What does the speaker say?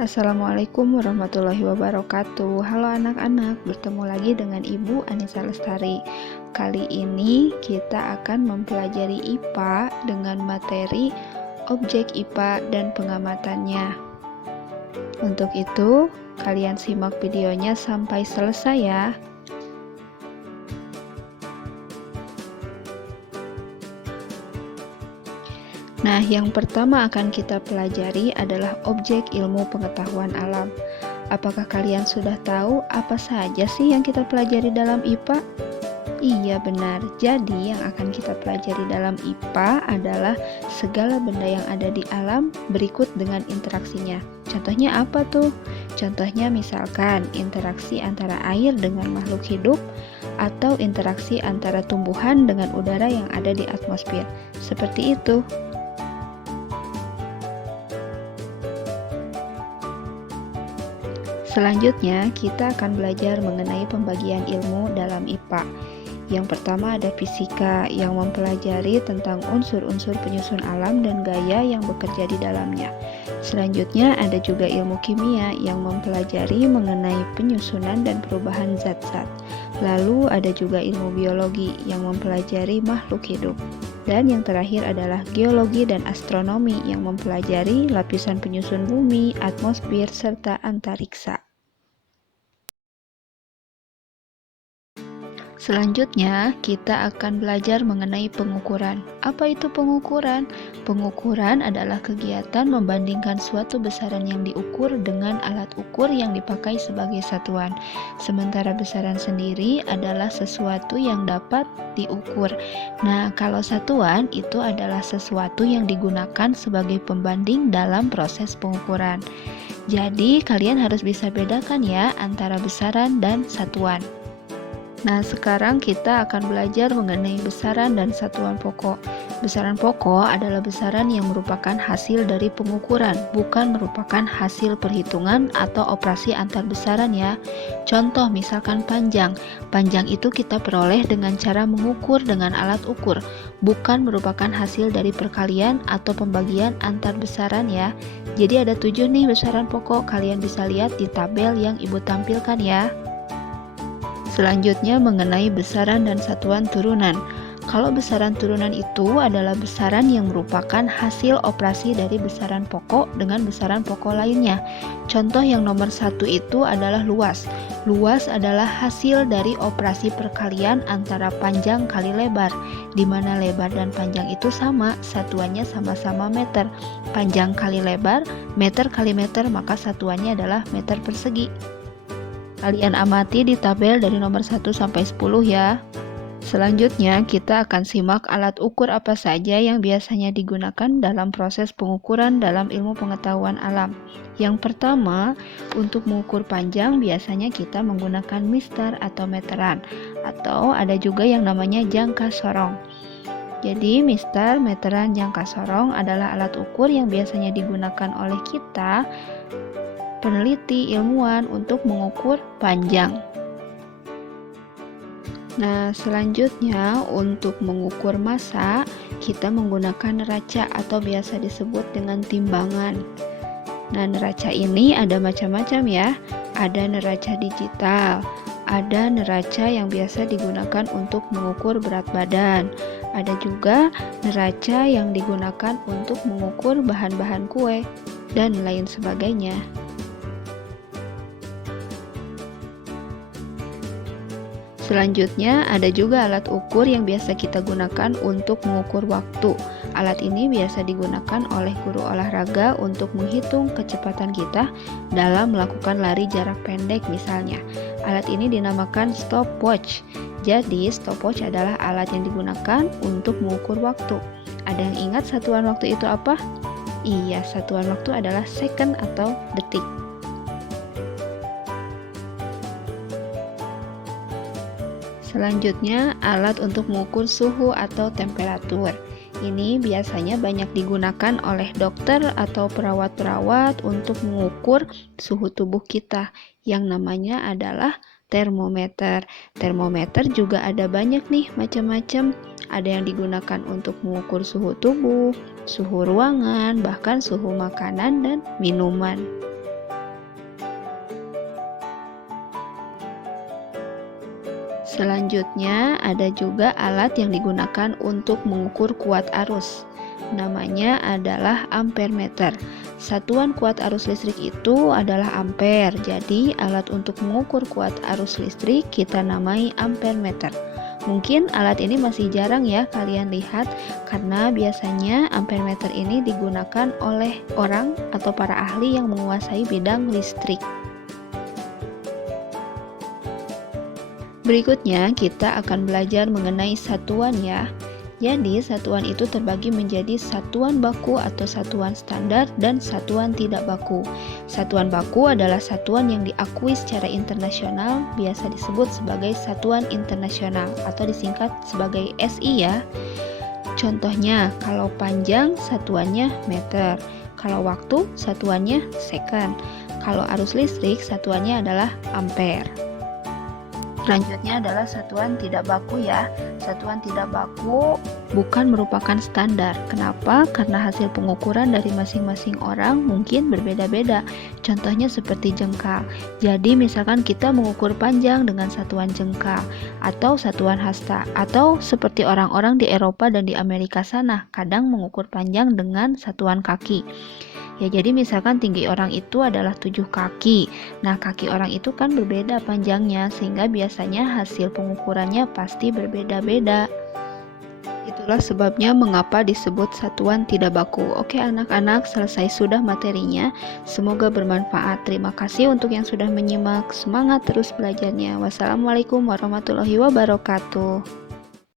Assalamualaikum warahmatullahi wabarakatuh. Halo anak-anak, bertemu lagi dengan Ibu Anissa Lestari. Kali ini kita akan mempelajari IPA dengan materi objek IPA dan pengamatannya. Untuk itu, kalian simak videonya sampai selesai ya. Nah, yang pertama akan kita pelajari adalah objek ilmu pengetahuan alam. Apakah kalian sudah tahu apa saja sih yang kita pelajari dalam IPA? Iya benar, jadi yang akan kita pelajari dalam IPA adalah segala benda yang ada di alam berikut dengan interaksinya. Contohnya apa tuh? Contohnya misalkan interaksi antara air dengan makhluk hidup atau interaksi antara tumbuhan dengan udara yang ada di atmosfer. Seperti itu. Selanjutnya, kita akan belajar mengenai pembagian ilmu dalam IPA. Yang pertama ada fisika yang mempelajari tentang unsur-unsur penyusun alam dan gaya yang bekerja di dalamnya. Selanjutnya ada juga ilmu kimia yang mempelajari mengenai penyusunan dan perubahan zat-zat. Lalu ada juga ilmu biologi yang mempelajari makhluk hidup. Dan yang terakhir adalah geologi dan astronomi yang mempelajari lapisan penyusun bumi, atmosfer, serta antariksa. Selanjutnya, kita akan belajar mengenai pengukuran. Apa itu pengukuran? Pengukuran adalah kegiatan membandingkan suatu besaran yang diukur dengan alat ukur yang dipakai sebagai satuan. Sementara besaran sendiri adalah sesuatu yang dapat diukur. Nah, kalau satuan itu adalah sesuatu yang digunakan sebagai pembanding dalam proses pengukuran. Jadi, kalian harus bisa bedakan ya antara besaran dan satuan. Nah, sekarang kita akan belajar mengenai besaran dan satuan pokok. Besaran pokok adalah besaran yang merupakan hasil dari pengukuran, bukan merupakan hasil perhitungan atau operasi antar besaran ya. Contoh misalkan panjang. Panjang itu kita peroleh dengan cara mengukur dengan alat ukur, bukan merupakan hasil dari perkalian atau pembagian antar besaran ya. Jadi ada 7 nih besaran pokok, kalian bisa lihat di tabel yang Ibu tampilkan ya. Selanjutnya mengenai besaran dan satuan turunan. Kalau besaran turunan itu adalah besaran yang merupakan hasil operasi dari besaran pokok dengan besaran pokok lainnya. Contoh yang nomor 1 itu adalah luas. Luas adalah hasil dari operasi perkalian antara panjang kali lebar, di mana lebar dan panjang itu sama, satuannya sama-sama meter. Panjang kali lebar, meter kali meter, maka satuannya adalah meter persegi. Kalian amati di tabel dari nomor 1 sampai 10 ya. Selanjutnya kita akan simak alat ukur apa saja yang biasanya digunakan dalam proses pengukuran dalam ilmu pengetahuan alam. Yang pertama, untuk mengukur panjang biasanya kita menggunakan mistar atau meteran, atau ada juga yang namanya jangka sorong. Jadi mistar, meteran, jangka sorong adalah alat ukur yang biasanya digunakan oleh kita peneliti ilmuwan untuk mengukur panjang. Nah, selanjutnya untuk mengukur massa, kita menggunakan neraca atau biasa disebut dengan timbangan. Nah, neraca ini ada macam-macam ya. Ada neraca digital, ada neraca yang biasa digunakan untuk mengukur berat badan. Ada juga neraca yang digunakan untuk mengukur bahan-bahan kue dan lain sebagainya. Selanjutnya, ada juga alat ukur yang biasa kita gunakan untuk mengukur waktu. Alat ini biasa digunakan oleh guru olahraga untuk menghitung kecepatan kita dalam melakukan lari jarak pendek misalnya. Alat ini dinamakan stopwatch. Jadi, stopwatch adalah alat yang digunakan untuk mengukur waktu. Ada yang ingat satuan waktu itu apa? Iya, satuan waktu adalah second atau detik. Selanjutnya, alat untuk mengukur suhu atau temperatur. Ini biasanya banyak digunakan oleh dokter atau perawat-perawat untuk mengukur suhu tubuh kita, yang namanya adalah termometer. Termometer juga ada banyak nih macam-macam. Ada yang digunakan untuk mengukur suhu tubuh, suhu ruangan, bahkan suhu makanan dan minuman. Selanjutnya ada juga alat yang digunakan untuk mengukur kuat arus. Namanya adalah ampermeter. Satuan kuat arus listrik itu adalah ampere. Jadi alat untuk mengukur kuat arus listrik kita namai ampermeter. Mungkin alat ini masih jarang ya kalian lihat, karena biasanya ampermeter ini digunakan oleh orang atau para ahli yang menguasai bidang listrik. Berikutnya kita akan belajar mengenai satuan ya. Jadi satuan itu terbagi menjadi satuan baku atau satuan standar dan satuan tidak baku. Satuan baku adalah satuan yang diakui secara internasional, biasa disebut sebagai satuan internasional atau disingkat sebagai SI ya. Contohnya, kalau panjang satuannya meter, kalau waktu satuannya second, kalau arus listrik satuannya adalah ampere. Selanjutnya adalah satuan tidak baku ya. Satuan tidak baku bukan merupakan standar. Kenapa? Karena hasil pengukuran dari masing-masing orang mungkin berbeda-beda. Contohnya seperti jengkal. Jadi misalkan kita mengukur panjang dengan satuan jengkal atau satuan hasta, atau seperti orang-orang di Eropa dan di Amerika sana, kadang mengukur panjang dengan satuan kaki. Ya, jadi misalkan tinggi orang itu adalah 7 kaki. Nah, kaki orang itu kan berbeda panjangnya, sehingga biasanya hasil pengukurannya pasti berbeda-beda. Itulah sebabnya mengapa disebut satuan tidak baku. Oke anak-anak, selesai sudah materinya. Semoga bermanfaat. Terima kasih untuk yang sudah menyimak. Semangat terus belajarnya. Wassalamualaikum warahmatullahi wabarakatuh.